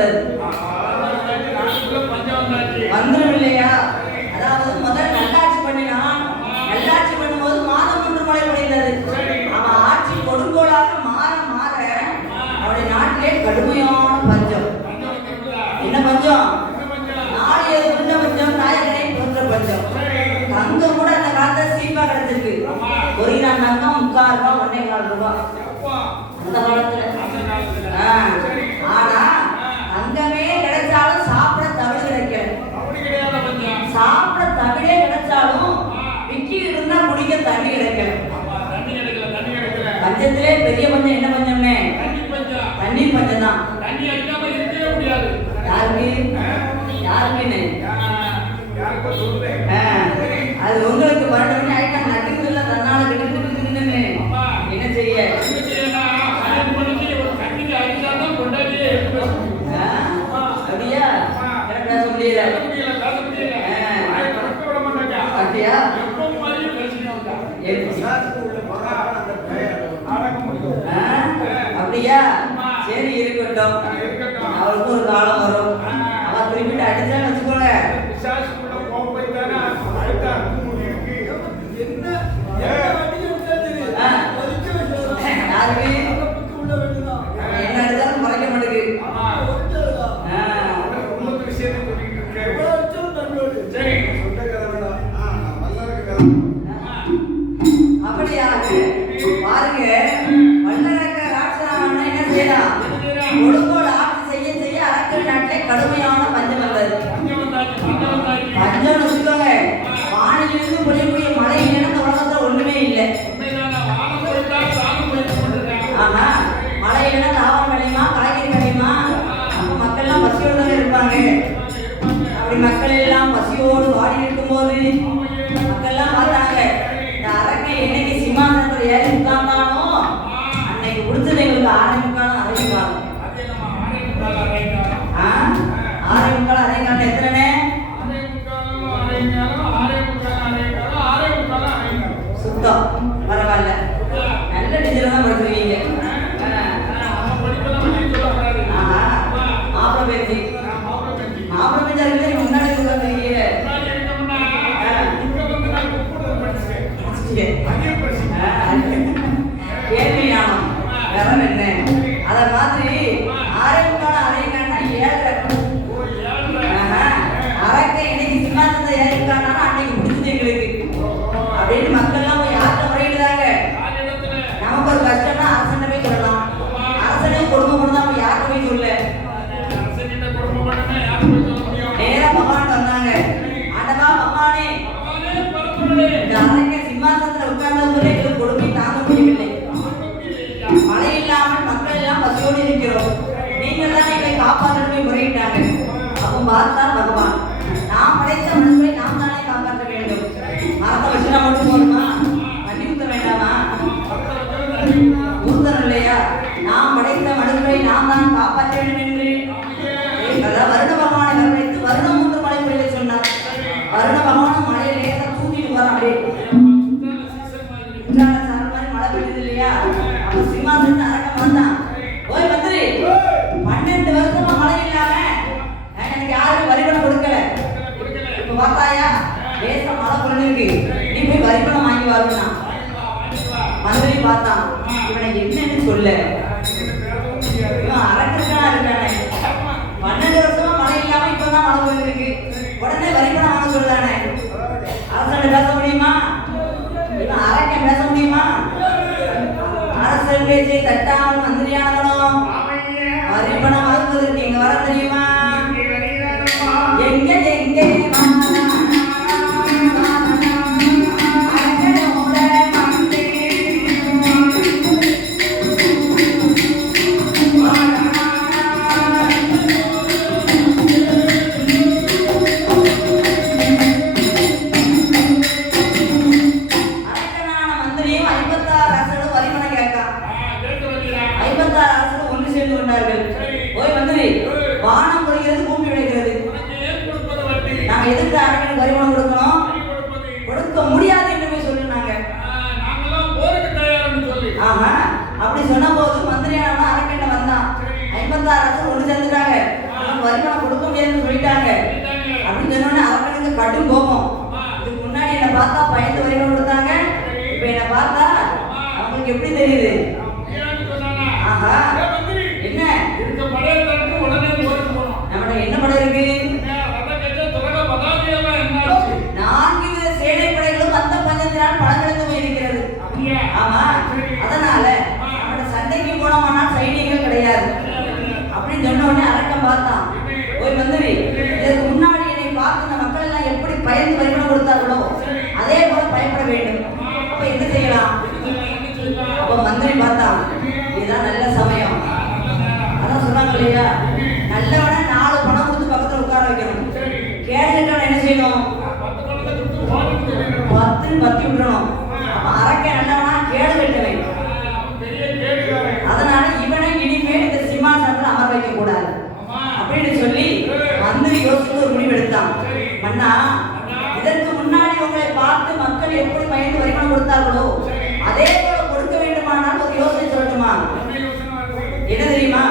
வந்தது. வந்துடும் இல்லையா அதாவது முதல் நல்லாட்சி பண்ணினான். நல்லாட்சி பண்ணும்போது மாதம் ஒன்று மழை பொழிந்தது அவன் ஆட்சி கொடுங்கோலாக மாற மாற அவருடைய நாட்டிலே கடுமையான பஞ்சம். என்ன பஞ்சம்? காப்பாற்றணுமே முறையிட்டாங்க அப்போ பார்த்தா பகவான். நான் படைத்த முன்மை நாம் தான் அரசன் பேச்சை தட்டாமல் மந்திரியானவனும் வரிபணம் வாங்குவதற்கு இங்க வர தெரியுமா? எங்க எங்க? ஐம்பத்தாறு வருமானம் சேர்ந்துட்டாங்க கொடுக்க முடியாதுன்னு சொல்லிட்டாங்க. அப்படின்னு சொன்னோன்னே அவங்களுக்கு கடும் கோபம். இதுக்கு முன்னாடி என்னை பார்த்தா பயந்து வரிமணம் கொடுத்தாங்க இப்போ என்னை பார்த்தா அவங்களுக்கு எப்படி தெரியுது ஆஹா என்ன நம்மகிட்ட என்ன படம் இருக்கு நான்கு வித சேனை படைகளும் அந்த பஞ்சத்தினால் பழங்கிழந்து போயிருக்கிறது ஆமா அதனால நம்மளோட சண்டைக்கு போனோம்னா சைனியங்கள் கிடையாது அப்படின்னு சொன்ன உடனே அரக்கம் பார்த்தான் ஓய் மந்திரி இதற்கு முன்னாடி என்னை பார்த்து இந்த மக்கள் எல்லாம் எப்படி பயந்து வரிமணம் கொடுத்தார்களோ அதே போல பயப்பட வேண்டும் அப்ப என்ன செய்யலாம் அப்ப மந்திரி பார்த்தான் இதுதான் நல்ல சமயம் அதான் சொன்னாங்க இல்லையா? நல்லவன நாலு பணம் கொடுத்து பக்கத்துல உட்கார வைக்கணும். கேட்டுட்டவன என்ன செய்யணும்? பத்து பத்தி விடணும். அரைக்க நல்லவனா கேடு வெட்டவன் அதனால இவனை இனிமேல் இந்த சிம்மாசனத்துல அமர வைக்க கூடாது. அப்படின்னு சொல்லி வந்து யோசித்து ஒரு முடிவு எடுத்தான். மன்னா இதற்கு முன்னாடி உங்களை பார்த்து மக்கள் எப்படி பயந்து வரிமணம் கொடுத்தார்களோ அதே போல கொடுக்க வேண்டுமானால் ஒரு யோசனை சொல்லட்டுமா என்ன தெரியுமா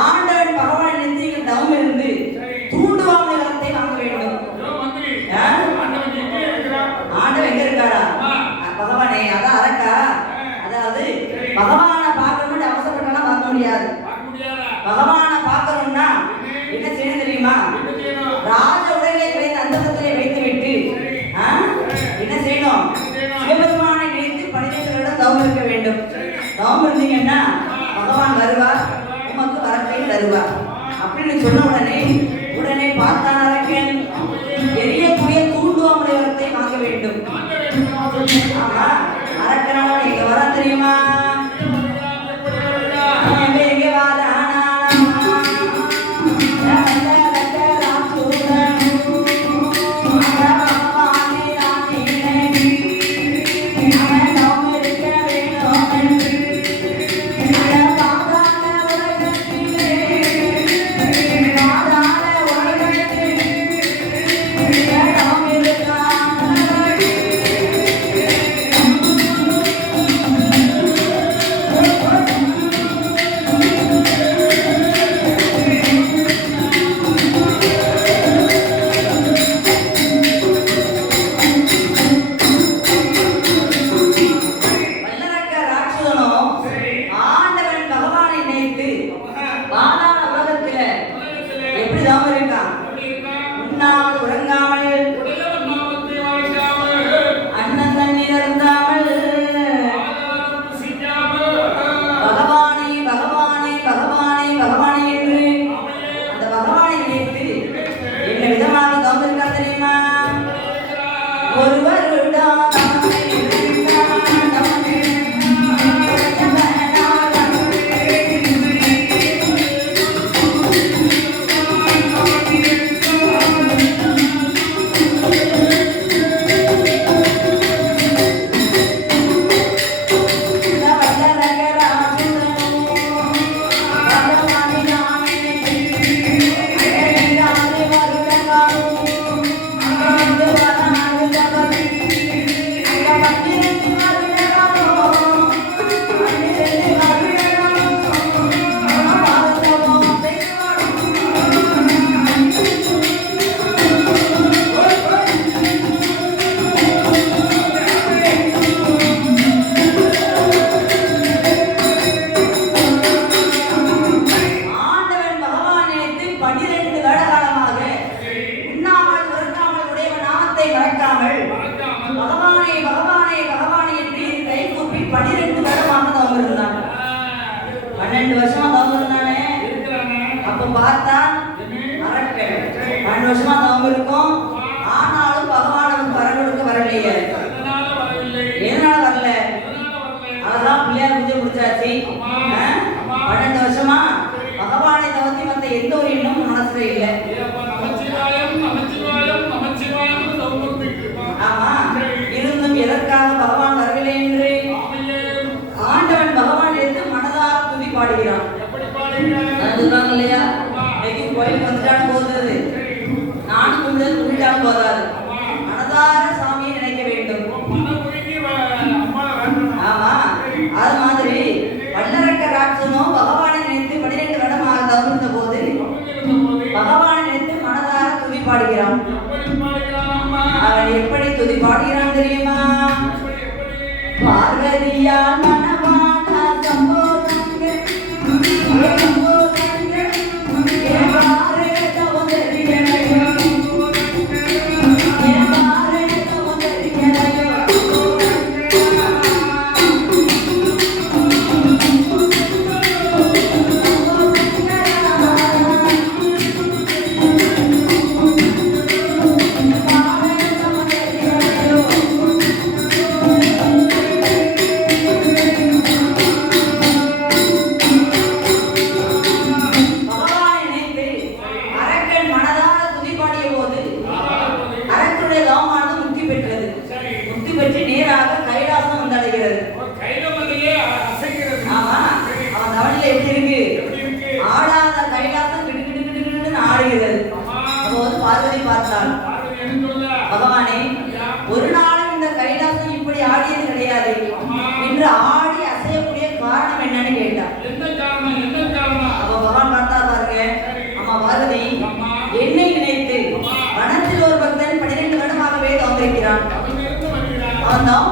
ஆண்டவன் பகவான் நெத்தியில் தவம் இருந்து தூண்டுவாமை வரத்தை வாங்க வேண்டும் ஆ? ஆண்டவன் எங்க இருக்காரா பகவானே அதான் அரக்கா அதாவது பகவானை பார்க்கணும்னு அவசரப்பட்டெல்லாம் பார்க்க முடியாது பகவானை பார்க்கணும்னா என்ன செய்யணும் தெரியுமா ராஜ உடலை வைத்து அந்தரத்திலே வைத்து விட்டு ஆ? என்ன செய்யணும் சிவபெருமானை நினைத்து பன்னிரண்டு வருடம் தவம் இருக்க வேண்டும். தவம் இருந்தீங்கன்னா பகவான் வருவார் உமக்கு வரத்தை தருவார் அப்படின்னு சொன்ன உடனே உடனே பார்த்தான் அரக்கன் எரியக்கூடிய தூண்டு வரத்தை வாங்க வேண்டும். ஆமா அரக்கனால எங்க வர தெரியுமா? பன்னிரெண்டு வருடமாக தவங்க இருந்தாங்க. பன்னெண்டு வருஷமா தவங்க இருந்தானே. அப்ப பார்த்தா பன்னெண்டு வருஷமா தவங்க இருக்கும். ஆனாலும் பகவான் பரவலுக்கு வர கொடுக்க வரலையே. எதனால வரல? அதெல்லாம் பிள்ளையார் பூஜை முடிச்சாச்சு. பன்னெண்டு வருஷமா பகவானை தவிர்த்து மற்ற எந்த ஒரு இன்னும் மனசுல இல்லை. Yeah. பார்த்தாள். பகவானே ஒரு நாளும் இந்த கைலாசம் இப்படி ஆடியது கிடையாது. என்று ஆடி அசையக்கூடிய காரணம் என்னன்னு கேட்டார் அப்ப பகவான் பார்த்தா பாருங்க அம்மா பார்வதி என்னை நினைத்து வனத்தில் ஒரு பக்தன் பன்னிரெண்டு வருடமாகவே தோன்றிருக்கிறான் அவன் தான்